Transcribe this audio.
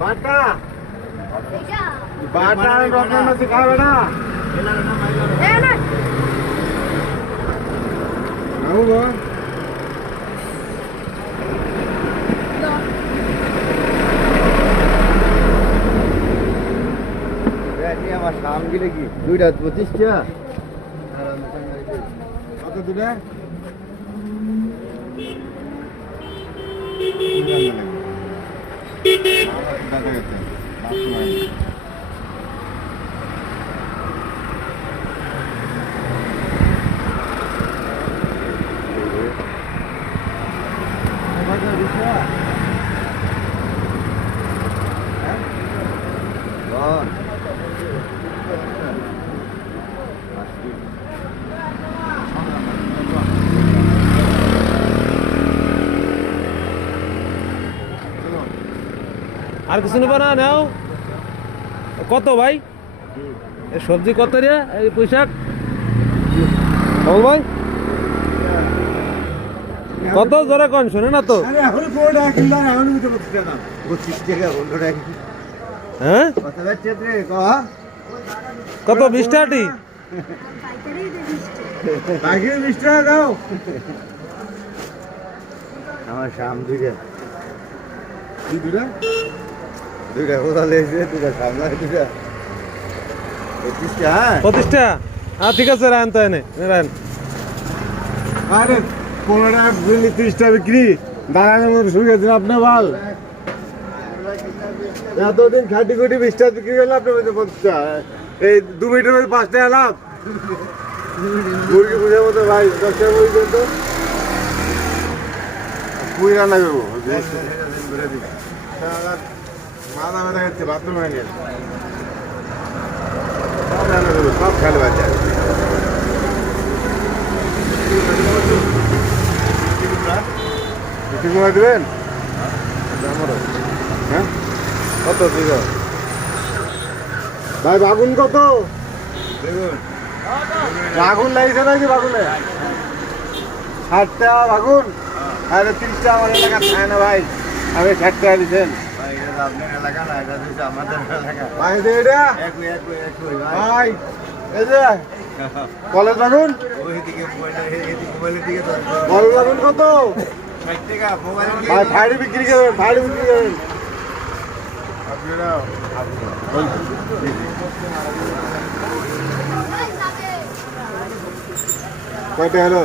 বাটা বাটা রকম আছে খাবে না আমার সাম গিলে কি 2.25 টাকা কত দূরে আর কিছু নেবো না নাও কত ভাই এই সবজি কত রে এই পোশাক বল ভাই কত জোরে কোন শুনে না তো এখন কোড কিলো এখন 25 টাকা 25 টাকা 15 টাকা হ্যাঁ কত বেচছে রে কত 20 টাকাটি বাকি 20 টাকা দাও আমার শাম দিকে কি দুটা দুটা কোথা লেগেছে দুটা সামলা দুটা 25 টাকা হ্যাঁ 25 টাকা ঠিক আছে রান তো এনে রান আরে 15 টাকা বিলি 30 টাকা বিক্রি দাঁড়ানোর মতো শুয়ে দিন আপনি বল এতদিন খাটি খুটি 20 টাকা বিক্রি করলে আপনি বলতে 50 টাকা এই 2 মিনিটের মধ্যে 5 টাকা লাভ মুরগি বুঝার মতো ভাই 10 টাকা মুরগি তো পুরি রান্না করবো মাথা ব্যথা খাচ্ছে বাথরুমে নিয়ে সব রান্না করবো সব খেলে বাচ্চা চিকুমা দেবেন হ্যাঁ কত ঠিক ভাই বাগুন কত বাগুন লাগছে নাকি বাগুনে 60 টাকা বাগুন আরে 30 টাকা আমার এলাকা খায় না ভাই আমি 60 টাকা দিচ্ছেন আপনার এলাকা না এটা দিচ্ছে আমাদের এলাকা ভাই দে এটা ভাই এই যে কলেজ বাগুন ওইদিকে কলেজ বাগুন কত 60 টাকা মোবাইল ভাই ফাড়ি বিক্রি করেন ফাড়ি বিক্রি করেন আপনারা কয়টা হলো